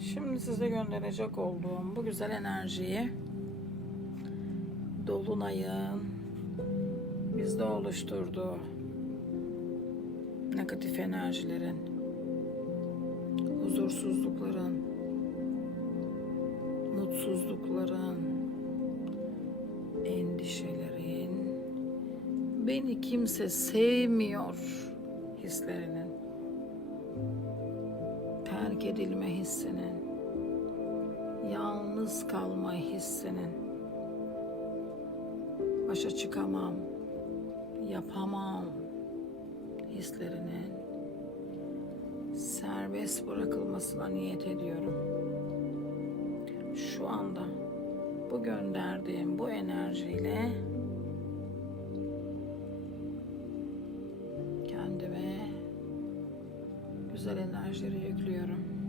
Şimdi size gönderecek olduğum bu güzel enerjiyi Dolunay'ın bizde oluşturduğu negatif enerjilerin, huzursuzlukların, mutsuzlukların, endişelerin, beni kimse sevmiyor hislerinin, terk edilme hissinin, yalnız kalma hissinin, başa çıkamam, yapamam hislerinin serbest bırakılmasına niyet ediyorum. Şu anda bu gönderdiğim bu enerjiyle güzel enerjileri yüklüyorum.